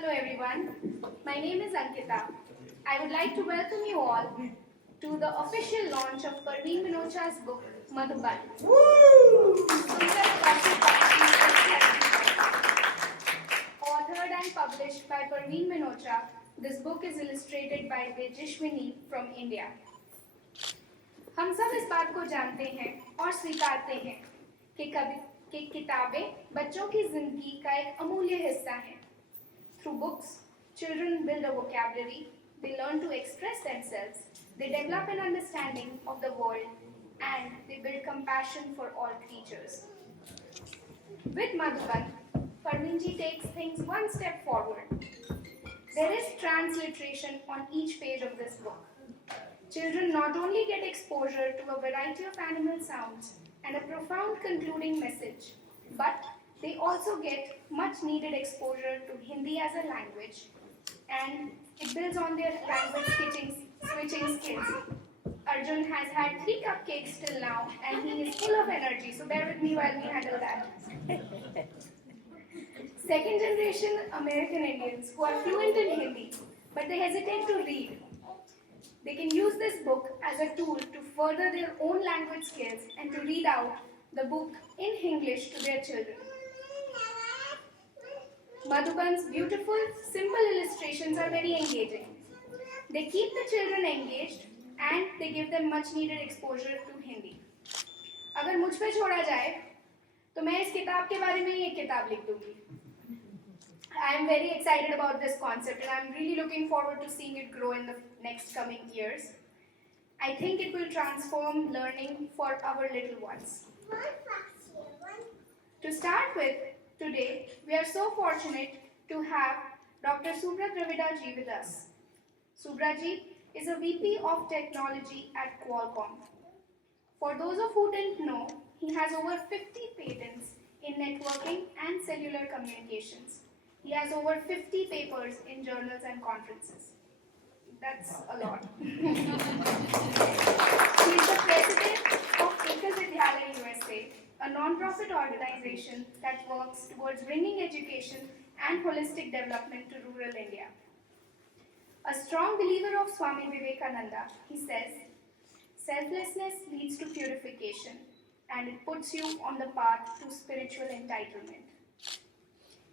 Hello everyone, my name is Ankita. I would like to welcome you all to the official launch of Parveen Minocha's book, Madhuban. Authored and published by Parveen Minocha, this book is illustrated by Tejashwini from India. हम सब इस बात को जानते हैं और स्वीकारते हैं कि किताबें बच्चों की जिंदगी का एक अमूल्य हिस्सा हैं. Through books, children build a vocabulary, they learn to express themselves, they develop an understanding of the world, and they build compassion for all creatures. With Madhuban, Parveenji takes things one step forward. There is transliteration on each page of this book. Children not only get exposure to a variety of animal sounds and a profound concluding message, but they also get much needed exposure to Hindi as a language, and it builds on their language switching skills. Arjun has had 3 cupcakes till now, and he is full of energy, so bear with me while we handle that. Second generation American Indians who are fluent in Hindi, but they hesitate to read. They can use this book as a tool to further their own language skills and to read out the book in English to their children. Madhuban's beautiful, simple illustrations are very engaging. They keep the children engaged and they give them much needed exposure to Hindi. अगर मुझ पे छोड़ा जाए तो मैं इस किताब के बारे में ही एक किताब लिख दूंगी. I am very excited about this concept and I am really looking forward to seeing it grow in the next coming years. I think it will transform learning for our little ones. To start with, today, we are so fortunate to have Dr. Subra Dravidaji with us. Subraji is a VP of Technology at Qualcomm. For those of who didn't know, he has over 50 patents in networking and cellular communications. He has over 50 papers in journals and conferences. That's a lot. He is the president of Ekal Vidyalaya USA, a non-profit organization that works towards bringing education and holistic development to rural India. A strong believer of Swami Vivekananda, he says, selflessness leads to purification and it puts you on the path to spiritual entitlement.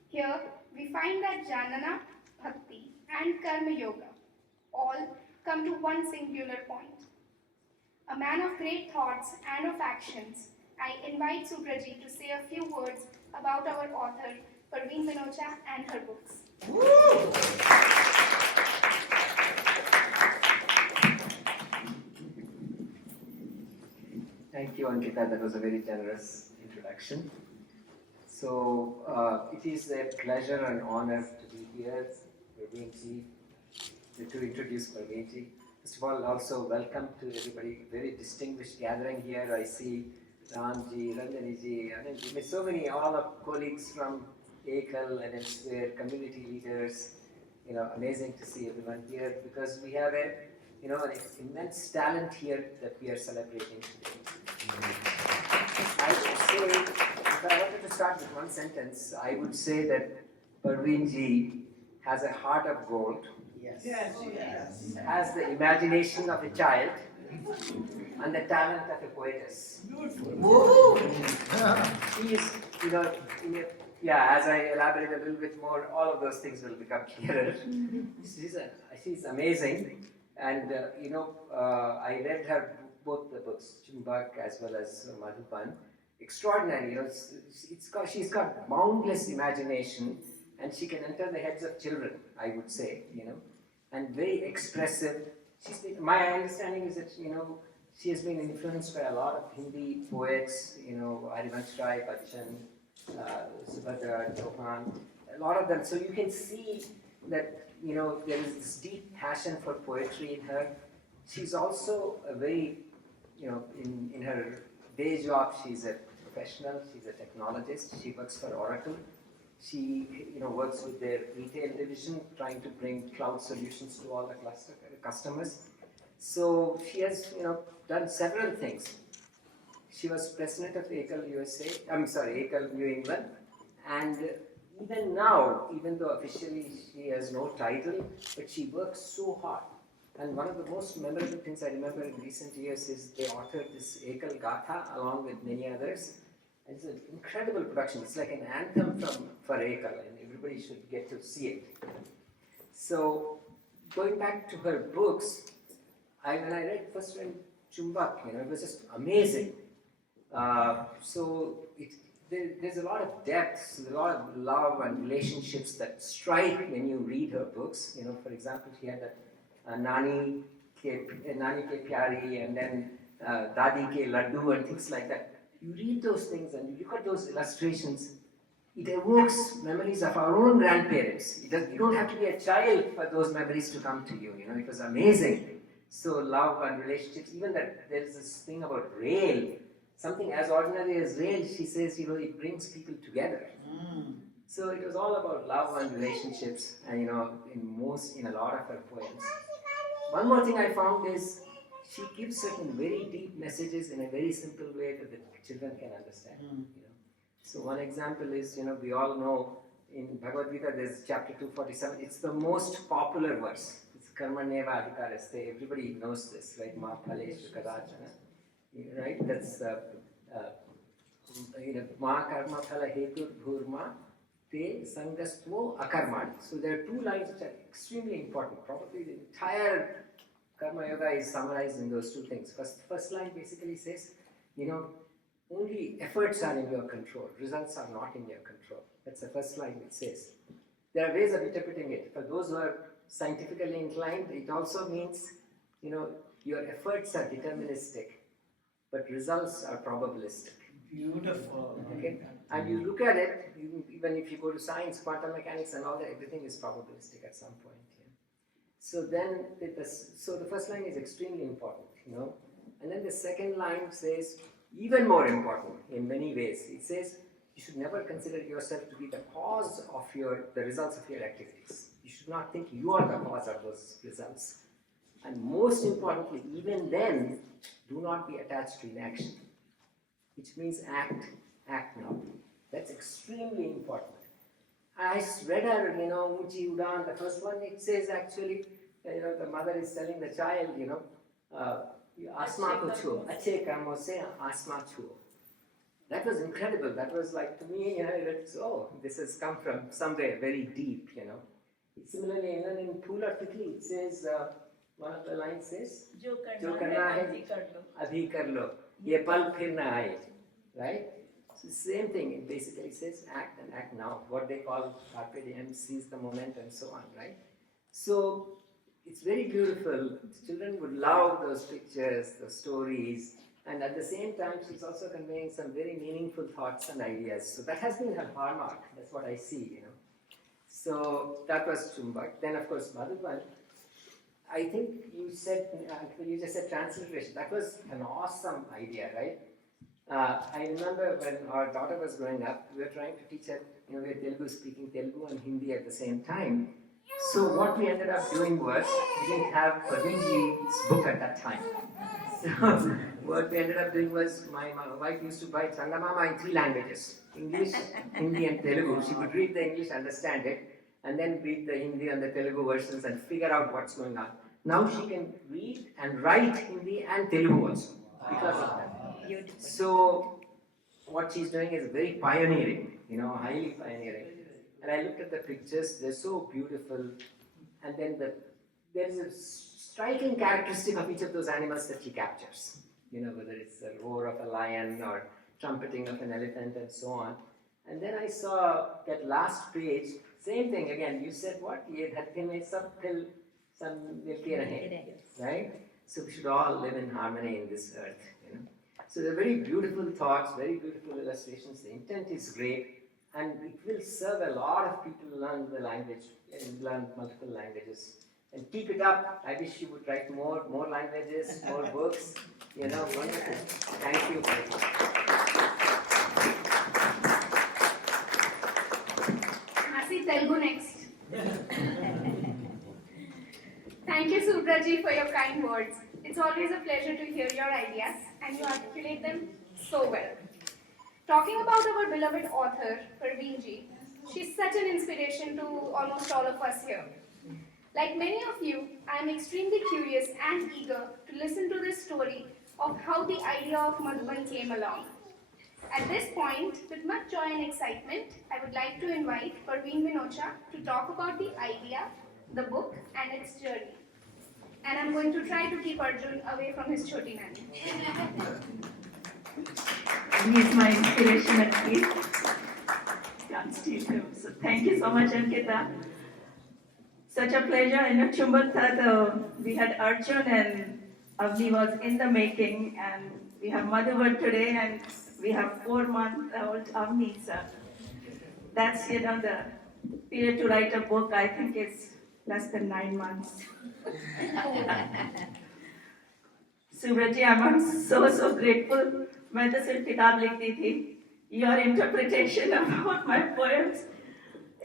Here, we find that Jnana, Bhakti and Karma Yoga all come to one singular point. A man of great thoughts and of actions, I invite Subraji to say a few words about our author, Parveen Minocha, and her books. Thank you, Ankita. That was a very generous introduction. So, it is a pleasure and honor to be here, Parveenji, to introduce Parveenji. First of all, also welcome to everybody. Very distinguished gathering here. I see Ramji, Ranjaniji, Anandji, so many, all our colleagues from Ekal and elsewhere, community leaders. Amazing to see everyone here because we have an immense talent here that we are celebrating today. I would say, if I wanted to start with one sentence, I would say that Parveenji has a heart of gold. Yes. Has the imagination of a child and the talent of a poetess. She is, as I elaborate a little bit more, all of those things will become clearer. She's amazing, and I read her both the books, Chumbak as well as Madhuban. Extraordinary, she's got boundless imagination, and she can enter the heads of children, I would say, and very expressive. My understanding is that, she has been influenced by a lot of Hindi poets, Harivansh Rai Bachchan, Subhadra, Chauhan, a lot of them. So you can see that, there is this deep passion for poetry in her. She's also a very, in her day job, she's a professional, she's a technologist, she works for Oracle. She works with their retail division, trying to bring cloud solutions to all the customers. So she has done several things. She was president of Ekal USA, Ekal New England, and even now, even though officially she has no title, but she works so hard. And one of the most memorable things I remember in recent years is they authored this Ekal Gatha along with many others. It's an incredible production. It's like an anthem for Ekal, and everybody should get to see it. So, going back to her books, when I read first read Chumbak, it was just amazing. There's a lot of depth, a lot of love and relationships that strike when you read her books. For example, she had that Nani Ke Pyari and then Dadi Ke Laddu and things like that. You read those things and you look at those illustrations, it evokes memories of our own grandparents. You don't have to be a child for those memories to come to you. It was amazing. So love and relationships, even that there is this thing about rail, something as ordinary as rail, she says, it brings people together. So it was all about love and relationships, and in a lot of her poems. One more thing I found is she gives certain very deep messages in a very simple way that the children can understand. So one example is, we all know in Bhagavad Gita there's chapter 247. It's the most popular verse. It's Karmaneva Adhikaraste. Everybody knows this, right? Ma Phaleshu Kadachana. Right? That's Ma Karma Phala Hetu Bhurma Te Sangastvo Akarmani. So there are two lines which are extremely important. Probably the entire Karma Yoga is summarized in those two things. First line basically says, only efforts are in your control, results are not in your control. That's the first line it says. There are ways of interpreting it. For those who are scientifically inclined, it also means, your efforts are deterministic, but results are probabilistic. Beautiful. Okay? And you look at it, even if you go to science, quantum mechanics and all that, everything is probabilistic at some point. So then, the first line is extremely important, And then the second line says, even more important in many ways. It says, you should never consider yourself to be the cause of the results of your activities. You should not think you are the cause of those results. And most importantly, even then, do not be attached to inaction. Which means act now. That's extremely important. I read her, Uchi Udan, the first one, it says actually, the mother is telling the child, Asma ko chuo, ache kamo se asma chuo. That was incredible. That was like, to me, this has come from somewhere very deep, Similarly, in Phula Titli, it says, one of the lines says, Jo karna hai, abhi kar lo, ye pal phir na aaye. Right? So same thing, it basically says act and act now. What they call carpe diem, seize the moment and so on, right? So, it's very beautiful. Children would love those pictures, the stories, and at the same time, she's also conveying some very meaningful thoughts and ideas. So that has been her hallmark. That's what I see, So that was Chumbak. Then, of course, Madhuban. I think you just said transliteration. That was an awesome idea, right? I remember when our daughter was growing up, we were trying to teach her, we were Telugu, speaking Telugu and Hindi at the same time. So what we ended up doing was, we didn't have Parveen's book at that time. So what we ended up doing was, my wife used to buy Chandamama in 3 languages, English, Hindi and Telugu. She would read the English, understand it, and then read the Hindi and the Telugu versions and figure out what's going on. Now she can read and write Hindi and Telugu also, because of that. So what she's doing is very pioneering, highly pioneering. And I looked at the pictures, they're so beautiful. And then there's a striking characteristic of each of those animals that she captures. Whether it's the roar of a lion or trumpeting of an elephant and so on. And then I saw that last page, same thing again. You said what? Right? So we should all live in harmony in this earth. So they're very beautiful thoughts, very beautiful illustrations. The intent is great, and it will serve a lot of people to learn the language and learn multiple languages. And keep it up. I wish you would write more languages, more books. Wonderful. Thank you very much. Masi Telugu next. Thank you, Subraji, for your kind words. It's always a pleasure to hear your ideas, and you articulate them so well. Talking about our beloved author, Parveen ji, She's such an inspiration to almost all of us here. Like many of you, I am extremely curious and eager to listen to this story of how the idea of Madhuban came along. At this point, with much joy and excitement, I would like to invite Parveen Minocha to talk about the idea, the book, and its journey. And I'm going to try to keep Arjun away from his choti nani. He is my inspiration at least. Can't steal him. So thank you so much, Ankita. Such a pleasure. In Chumbatha, we had Arjun and Avni was in the making, and we have Madhuban today, and we have 4-month-old Avni. So that's the period to write a book. I think is less than 9 months. Subraji, I'm so grateful. मैं तो सिर्फ किताब लिखती थी. Your interpretation about my poems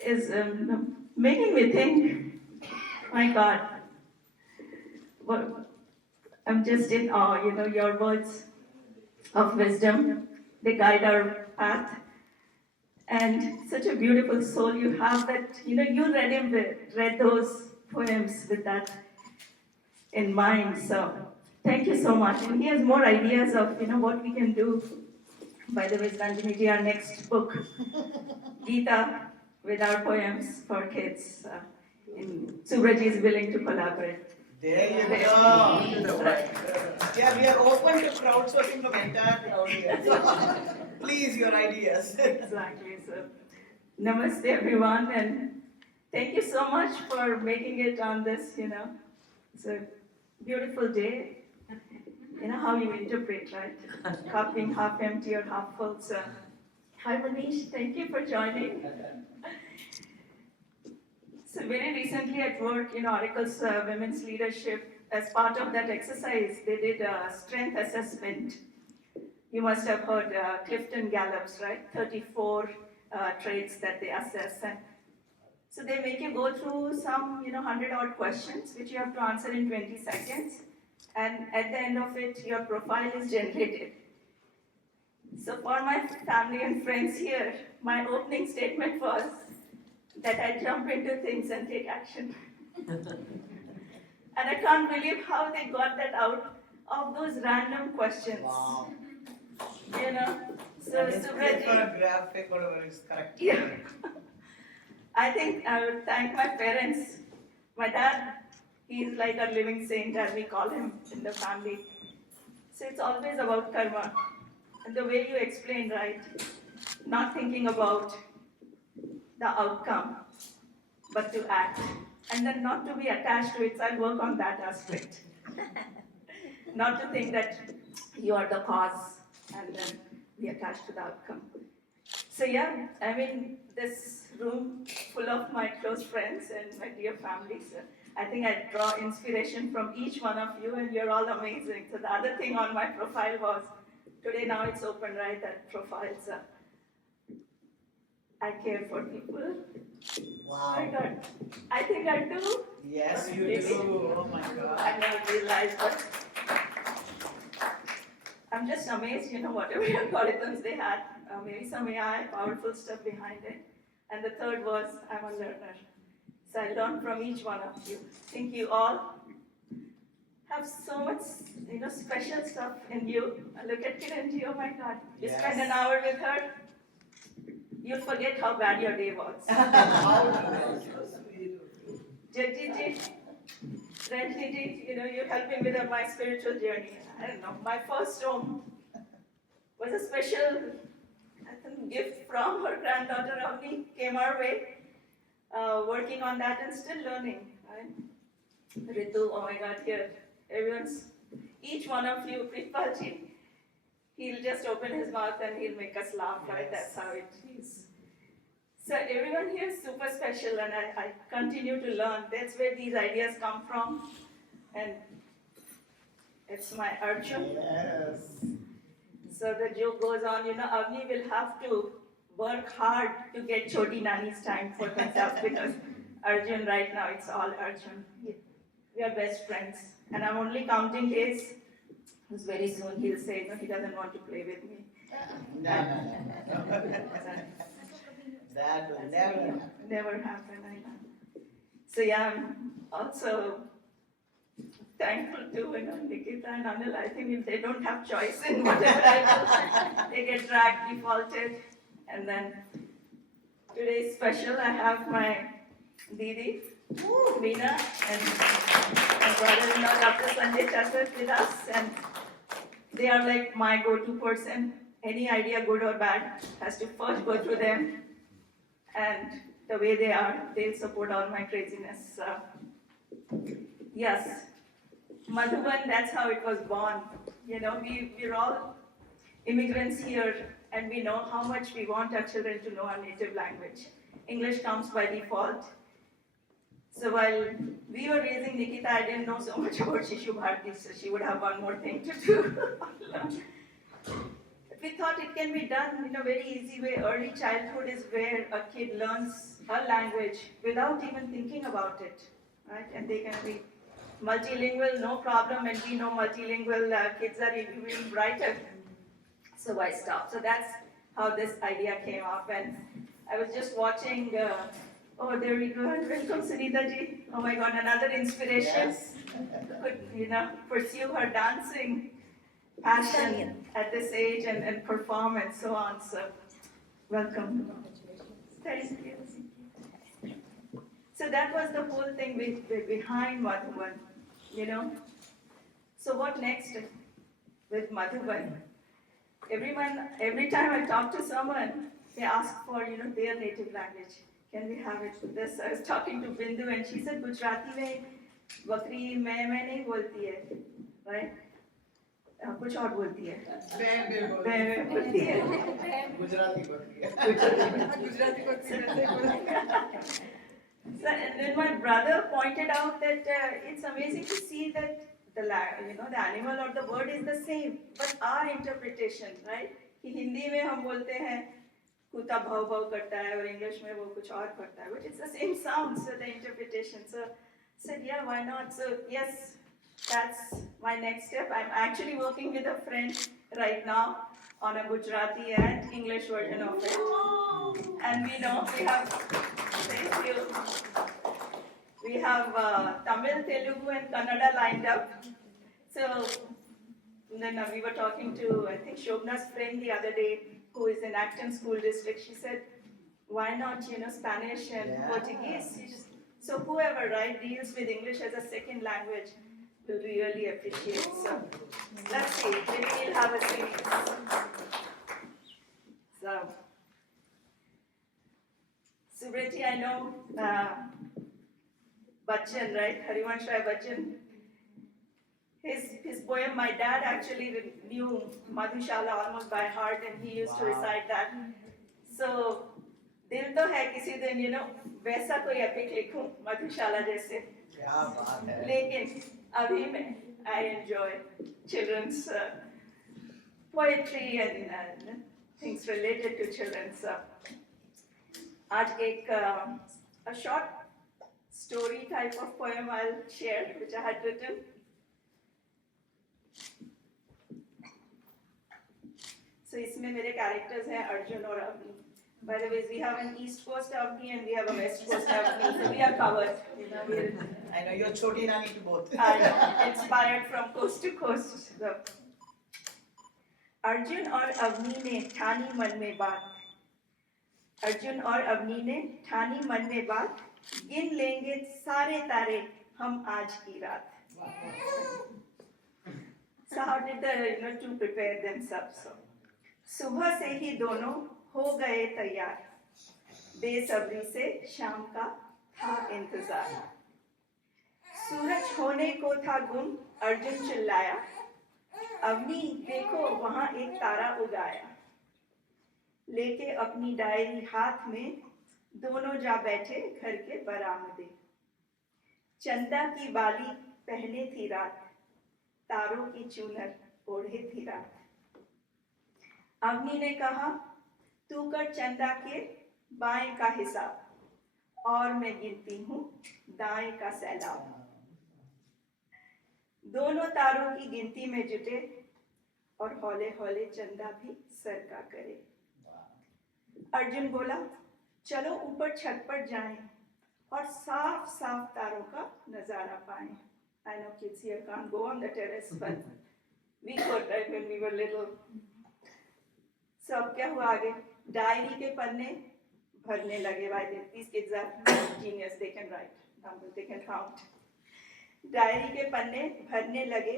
is making me think. My God, well, I'm just in awe. Your words of wisdom, they guide our path, and such a beautiful soul you have. That you read those poems with that in mind. So thank you so much. And he has more ideas of what we can do. By the way, Ranjini, our next book, Gita, with our poems for kids. Subraji is willing to collaborate. There you go. Yeah, we are open to crowdsourcing from entire crowd here. Please, your ideas. Exactly. So, namaste everyone, and thank you so much for making it on this. It's a beautiful day. How you interpret, right? Cup being half empty or half full. So, hi Manish, thank you for joining. So very recently at work, Oracle's Women's Leadership, as part of that exercise, they did a strength assessment. You must have heard Clifton Gallup's, right? 34 traits that they assess. And so they make you go through some, 100-odd questions, which you have to answer in 20 seconds. And at the end of it, your profile is generated. So for my family and friends here, my opening statement was that I jump into things and take action. And I can't believe how they got that out of those random questions. Wow. So Subraji, graphic, whatever is correct. yeah. I think I would thank my parents. My dad, he's like a living saint, as we call him in the family. So it's always about karma. And the way you explained, right? Not thinking about the outcome, but to act. And then not to be attached to it, so I'll work on that aspect. Not to think that you are the cause and then be attached to the outcome. So yeah, this room full of my close friends and my dear family. So I think I draw inspiration from each one of you, and you're all amazing. So the other thing on my profile was, today now it's open, right, that profile. So I care for people. Wow. Oh my God. I think I do. Yes, you Maybe. do. Oh my God. I never realized, but I'm just amazed, whatever algorithms they had. Maybe some AI, powerful stuff behind it. And the third was, I'm a learner. So I learned from each one of you. I think you all have so much, special stuff in you. I look at Kiranji, oh my God. You Yes. spend an hour with her, you'll forget how bad your day was. Jagji, Ranjini, you're helping with my spiritual journey. I don't know, my first home was a special, gift from her granddaughter Avni, came our way, working on that and still learning. Right? Ritu, oh my God, here, each one of you, Prithpalji, he'll just open his mouth and he'll make us laugh, right? That's how it is. So everyone here is super special, and I continue to learn. That's where these ideas come from. And it's my Arjun. Yes. So the joke goes on, Avni will have to work hard to get Choti Nani's time for themselves, because Arjun right now, it's all Arjun. We are best friends. And I'm only counting days, because very soon he'll say, no, he doesn't want to play with me. That will never happen. Never happen, I know. So yeah, I'm also thankful to Nikita and Anil. I think if they don't have choice in whatever I do, they get dragged, defaulted. And then today's special, I have my Didi, Meena, and my brother-in-law, Dr. Sanjay Chasat with us. And they are like my go-to person. Any idea, good or bad, has to first go through them. And the way they are, they'll support all my craziness. Yes, Madhuban, that's how it was born. We're all immigrants here, and we know how much we want our children to know our native language. English comes by default. So while we were raising Nikita, I didn't know so much about Shishu Bharati, so she would have one more thing to do. We thought it can be done in a very easy way. Early childhood is where a kid learns a language without even thinking about it, right? And they can be multilingual, no problem, and we know multilingual kids are even brighter. So why stop? So that's how this idea came up. And I was just watching, oh, there we go. Welcome, Sunita ji. Oh my God, another inspiration. Yes. Could, pursue her dancing passion at this age and perform and so on. So, welcome. Thank you. So that was the whole thing behind Madhuban, So what next with Madhuban? Every time I talk to someone, they ask for, their native language. Can we have it with this? I was talking to Bindu and she said, Gujarati mein bakri मैं नहीं बोलती है, right? कुछ और बोलती है मैं बोलती है गुजराती बोलती है So, and then my brother pointed out that it's amazing to see that the animal or the word is the same, but our interpretation, right? कि हिंदी में हम बोलते हैं कुत्ता भाव भाव करता है और इंग्लिश में वो कुछ और करता है, but it's the same sound, so the interpretation. So I said, yeah, why not? So yes, that's my next step. I'm actually working with a friend right now on a Gujarati and English version of it. And we have, thank you. We have Tamil, Telugu and Kannada lined up. So then we were talking to, I think, Shobna's friend the other day, who is in Acton School District. She said, why not, Spanish and Portuguese? So whoever, right, deals with English as a second language will really appreciate. So let's see, maybe we'll have a series. So, Subrati, I know Bachchan, right? Harivansh Rai Bachchan. His poem, my dad actually knew Madhushala almost by heart, and he used to recite that. So, दिल तो है किसी दिन, वैसा कोई epic लिखूं मधुशाला जैसे. क्या बात है. लेकिन अभी मैं I enjoy children's poetry and things related to children. So, आज एक a short story type of poem I'll share, which I had written. So इसमें मेरे characters हैं अर्जुन और Avani. By the way, we have an East Coast Avni and we have a West Coast Avni, so we are covered. I know you're Choti Nani to both. And inspired from coast to coast. So, Arjun और अवनी ने ठानी मन में बात. अर्जुन और अवनी ने ठानी मन में बात. गिन लेंगे सारे तारे हम आज की रात. So how did the two prepare themselves? So, सुबह से ही दोनों हो गए तैयार. बेसब्री से शाम का था इंतजार. सूरज होने को था गुम. अर्जुन चिल्लाया, अवनी देखो वहां एक तारा उगाया. लेके अपनी डायरी हाथ में दोनों जा बैठे घर के बरामदे. चंदा की बाली पहने थी रात. तारों की चूनर ओढ़े थी रात. अवनी ने कहा, तू कर चंदा के बाएं का हिसाब और मैं गिनती हूँ दाएं का सैलाब. दोनों तारों की गिनती में जुटे और हौले हौले चंदा भी सर का करे. अर्जुन बोला, चलो ऊपर छत पर जाएं और साफ साफ तारों का नजारा पाएं. I know kids here can't go on the terrace, but we could, right, when we were little. So अब क्या हुआ आगे? डायरी के पन्ने भरने लगे. Why these kids are genius, they can write numbers, they can count. Diary के पन्ने भरने लगे.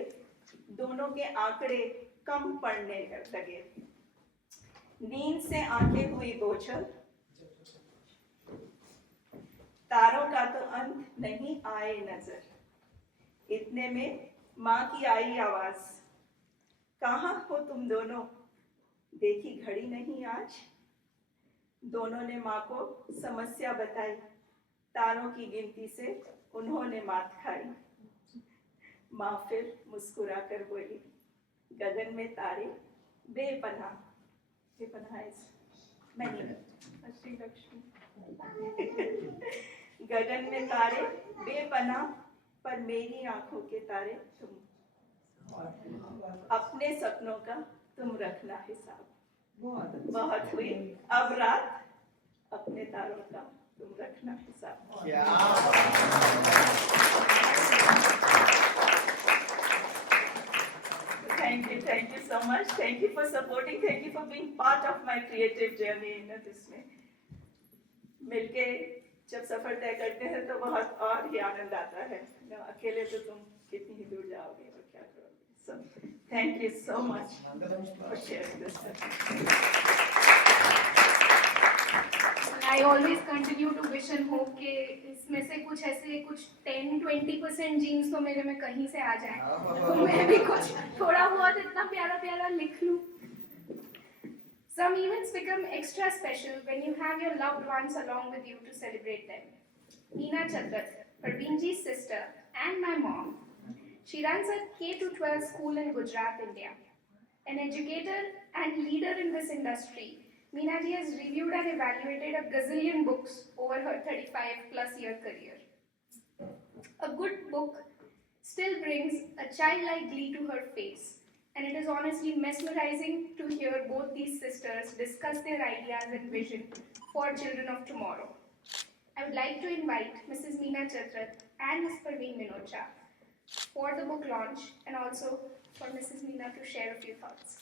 दोनों के आंकड़े कम पड़ने लगे. नींद से आंखें हुई गोचर. तारों का तो अंत नहीं आए नजर. इतने में माँ की आई आवाज. कहाँ हो तुम दोनों? देखी घड़ी नहीं आज. दोनों ने माँ को समस्या बताई. तारों की गिनती से उन्होंने मात खाई. माँ फिर मुस्कुराकर बोली, गगन में तारे बेपनाह. बेपनाह is many. श्री लक्ष्मी. गगन में तारे बेपनाह, पर मेरी आंखों के तारे तुम. अपने सपनों का तुम रखना हिसाब. बहुत हुई अब रात. अपने तारों का तुम रखना हिसाब. Thank you so much. Thank you for supporting. Thank you for being part of my creative journey in this में. मिलके जब सफर तय करते हैं तो बहुत और ही आनंद आता है. अकेले तो तुम कितनी ही दूर जाओगे और क्या करोगे. So thank you so much for sharing this. I always continue to wish and hope कि इसमें से कुछ ऐसे कुछ 10-20% जीन्स तो मेरे में कहीं से आ जाए, तो मैं भी कुछ थोड़ा बहुत इतना प्यारा प्यारा लिख लूँ. Some events become extra special when you have your loved ones along with you to celebrate them. Minocha, Parveen ji's sister and my mom. She runs a K-12 school in Gujarat, India. An educator and leader in this industry, Meena ji has reviewed and evaluated a gazillion books over her 35-plus year career. A good book still brings a childlike glee to her face, and it is honestly mesmerizing to hear both these sisters discuss their ideas and vision for children of tomorrow. I would like to invite Mrs. Meena Chatrat and Ms. Parveen Minocha for the book launch, and also for Mrs. Meena to share a few thoughts.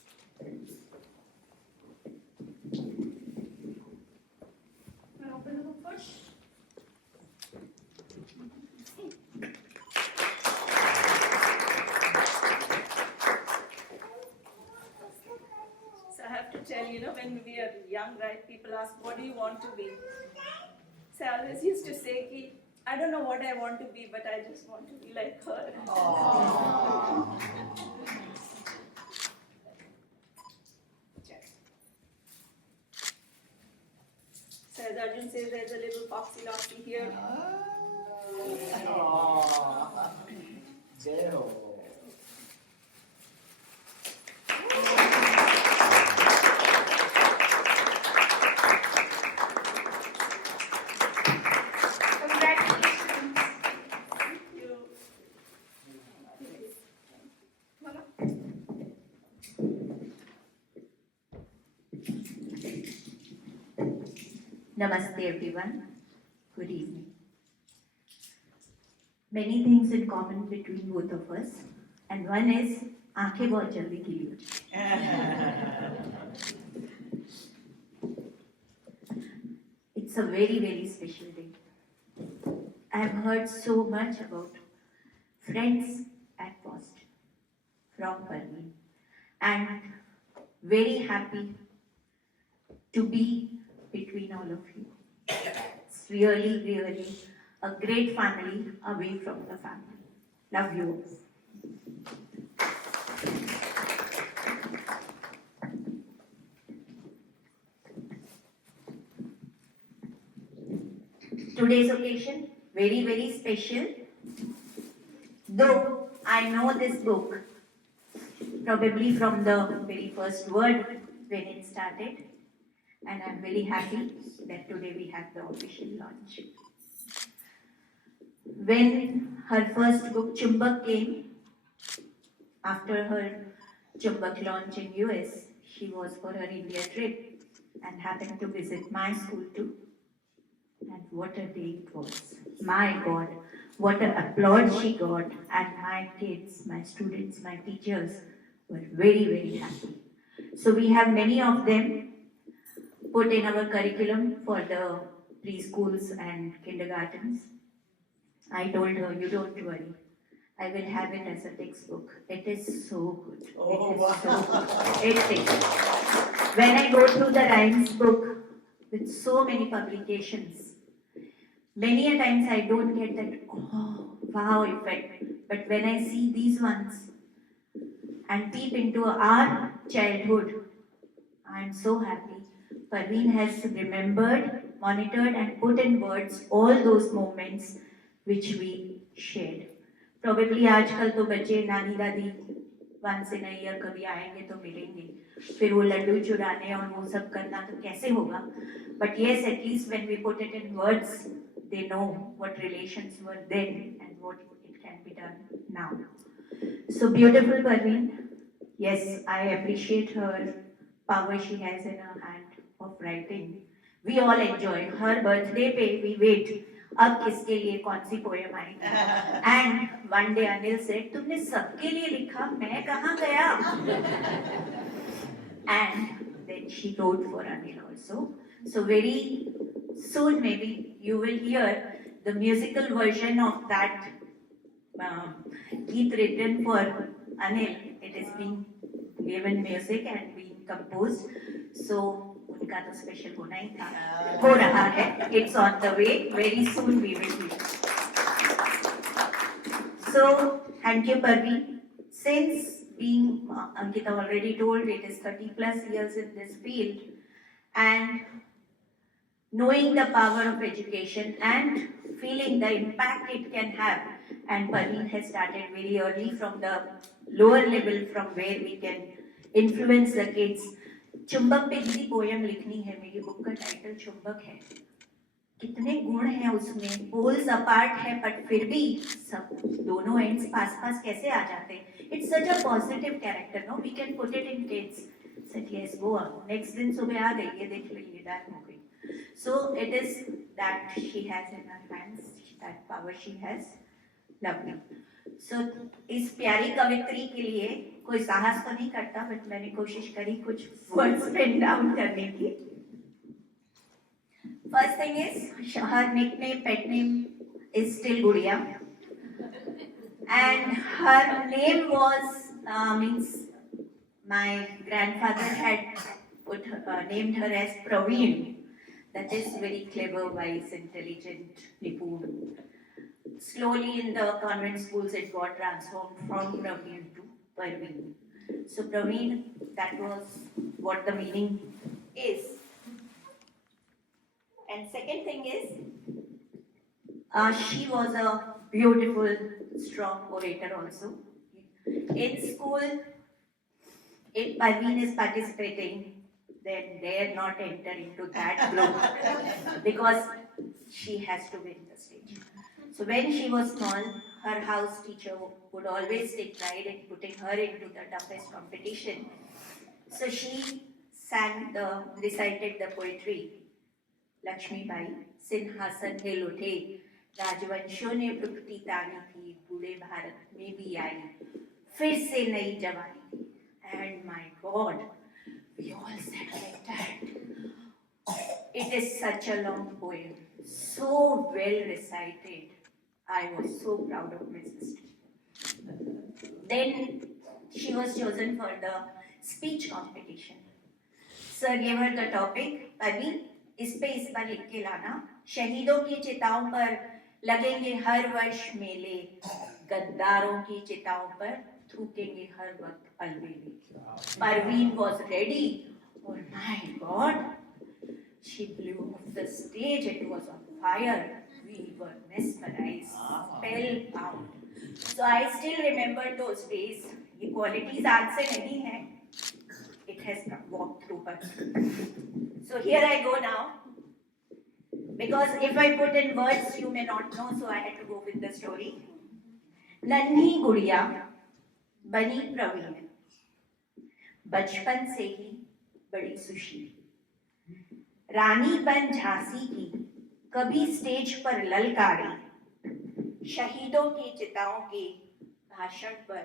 Wanna open the book first? So I have to tell you, when we are young, right, people ask, what do you want to be? So I always used to say, ki, I don't know what I want to be, but I just want to be like her. So as Arjun says, there's a little foxy loxy here. Congratulations. Thank you. Mama. Namaste everyone. Good evening. Many things in common between both of us, and one is आंखें बहुत जल्दी खिली हो जाती. It's a very, very special day. I have heard so much about friends at Boston from Parveen, and very happy to be between all of you. It's really, really a great family away from the family. Love you all. Today's occasion, very, very special. Though I know this book probably from the very first word when it started, and I'm very happy that today we have the official launch. When her first book Chumbak came, after her Chumbak launch in US, she was for her India trip and happened to visit my school too. and what a day it was. My God, what an applause she got, and my kids, my students, my teachers were very, very happy. So we have many of them put in our curriculum for the preschools and kindergartens. I told her, you don't worry. I will have it as a textbook. It is so good. Oh, It is wow. so good. It is. When I go through the rhymes book with so many publications, many a times I don't get that oh wow effect. But when I see these ones and peep into our childhood, I am so happy. Parveen has remembered, monitored, and put in words all those moments which we shared. Probably आजकल तो बच्चे नानी दादी once in a year कभी आएंगे तो मिलेंगे, फिर वो लड्डू चुराने और वो सब करना तो कैसे होगा? But yes, at least when we put it in words, they know what relations were then and what it can be done now. So beautiful, Parveen. Yes, I appreciate her power she has in her hand of writing. We all enjoy. Her birthday पे we wait. अब किसके लिए कौन सी poem आएगी? And one day Anil said, तुमने सबके लिए लिखा, मैं कहाँ गया? And then she wrote for Anil also. So very soon maybe you will hear the musical version of that geet written for Anil. It is being given music and being composed. So उनका तो special होना ही था, हो रहा है. It's on the way. Very soon we will hear. So thank you, Parveen. Since being Ankita already told, it is 30 plus years in this field, and knowing the power of education and feeling the impact it can have. And Parveen has started very early from the lower level, from where we can influence the kids. चुंबक पे दीदी poem लिखनी है, मेरी book का title चुंबक है. कितने गुण हैं उसमें, पोल्स अपार्ट है बट फिर भी सब दोनों एंड्स पास पास कैसे आ जाते हैं. It's such a positive character, no? We can put it in kids. Said yes, go on. Next दिन सुबह आ गई, ये देख लीजिए, डन हो गई. So it is that she has in her hands, that power she has. Lovely. So इस प्यारी कवित्री के लिए कोई साहस तो नहीं करता, बट मैंने कोशिश करी कुछ वर्ड्स पेन डाउन करने की. First thing is her nickname, pet name is still Gudiya, and her name was means my grandfather had put her, named her as Parveen. That is very clever, wise, intelligent, nipun. Slowly in the convent schools it got transformed from Parveen to Parveen. So Parveen, that was what the meaning is. And second thing is, she was a beautiful, strong orator also. In school, if Parveen is participating, then dare not enter into that group because she has to win the stage. So when she was small, her house teacher would always take pride in putting her into the toughest competition. So she recited the poetry. Lakshmi Bai सिंहासन हिल उठे, राजवंशों ने प्रकृति तानी थी, बूढ़े भारत में भी आई, फिर से नई जवानी थी. And my God, we all said like that. It is such a long poem, so well recited. I was so proud of my sister. Then she was chosen for the speech competition. Sir gave her the topic, Parveen, इस पे इस बार लिख के लाना, शहीदों की चिताओं पर लगेंगे हर वर्ष मेले, गद्दारों की चिताओं पर थूकेंगे हर वक्त अलबेले. Parveen was ready. Oh my God, she blew off the stage. It was on fire. We were mesmerized, spellbound. So I still remember those days. ये qualities आज से नहीं है. It has walked through her. So here I go now. Because if I put in words, you may not know, so I had to go with the story. नन्ही गुड़िया बनी प्रवीण, बचपन से ही बड़ी सुशील, रानी बन झांसी की कभी स्टेज पर ललकारे, शहीदों की चिताओं के भाषण पर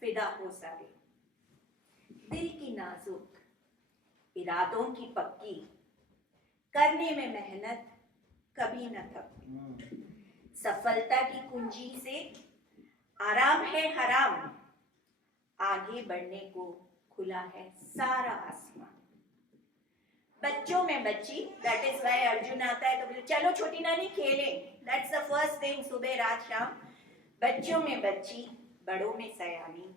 फिदा हो सारे। दिल की नाजुक, इरादों की पक्की, करने में मेहनत कभी न थकी। सफलता की कुंजी से आराम है हराम, आगे बढ़ने को खुला है सारा आसमान। बच्चों में बच्ची, दैट इज वाई अर्जुन आता है तो बोले चलो छोटी नानी खेलें, दैट्स द फर्स्ट थिंग, सुबह रात शाम। बच्चों में बच्ची, बड़ों में सयानी,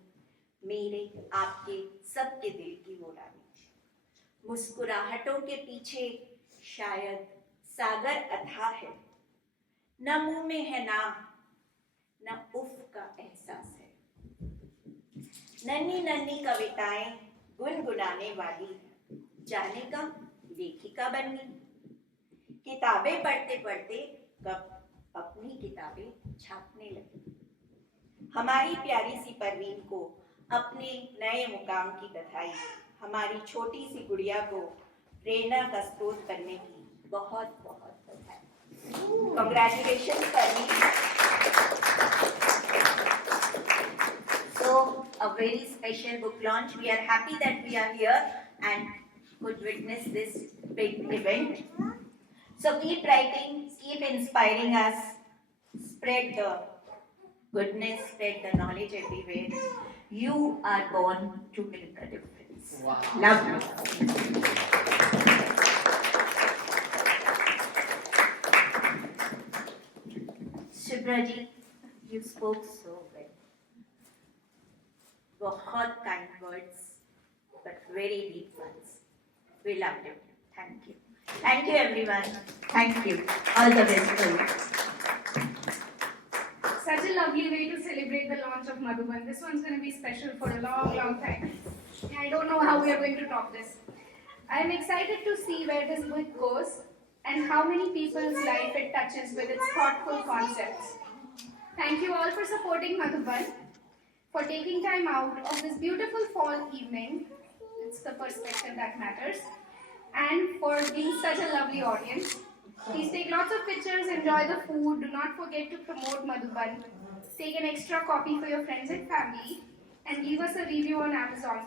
मेरे आपके सबके दिल की वो रानी। मुस्कुराहटों के पीछे शायद सागर अथाह है, न मुंह में है नाम, न उफ का एहसास है। नन्ही नन्ही कविताएं गुनगुनाने वाली, जाने कब लेखिका बननी। किताबें पढ़ते पढ़ते कब अपनी किताबें छापने लगी। हमारी प्यारी सी परवीन को अपने नए मुकाम की बधाई। हमारी छोटी सी गुड़िया को प्रेरणा का स्रोत बनने की बहुत बहुत बधाई। Congratulations, Parveen. So, a very special book launch. We are happy that we are here and could witness this big event. So keep writing, keep inspiring us, spread the goodness, spread the knowledge everywhere. You are born to make a difference. Wow. Love you. Shibraji, you spoke so well. बहुत kind words, but very deep ones. We loved it. Thank you. Thank you, everyone. Thank you. All the best to you. Such a lovely way to celebrate the launch of Madhuban. This one's going to be special for a long, long time. I don't know how we are going to top this. I am excited to see where this book goes and how many people's life it touches with its thoughtful concepts. Thank you all for supporting Madhuban, for taking time out of this beautiful fall evening. It's the perspective that matters. And for being such a lovely audience. Please take lots of pictures, enjoy the food. Do not forget to promote Madhuban. Take an extra copy for your friends and family and leave us a review on Amazon.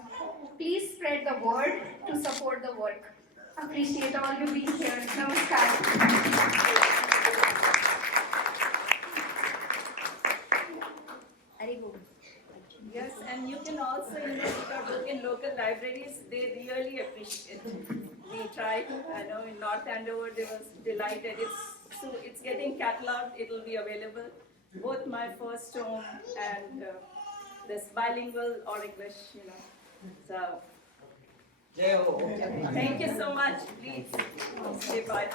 Please spread the word to support the work. Appreciate all you being here. Namaskar. Yes, and you can also pick our book in local libraries. They really appreciate it. We tried, I know in North Andover they was delighted. It's getting catalogued. It will be available. Both my first home and this bilingual or English, So Jai Ho. thank you so much. Please say bye.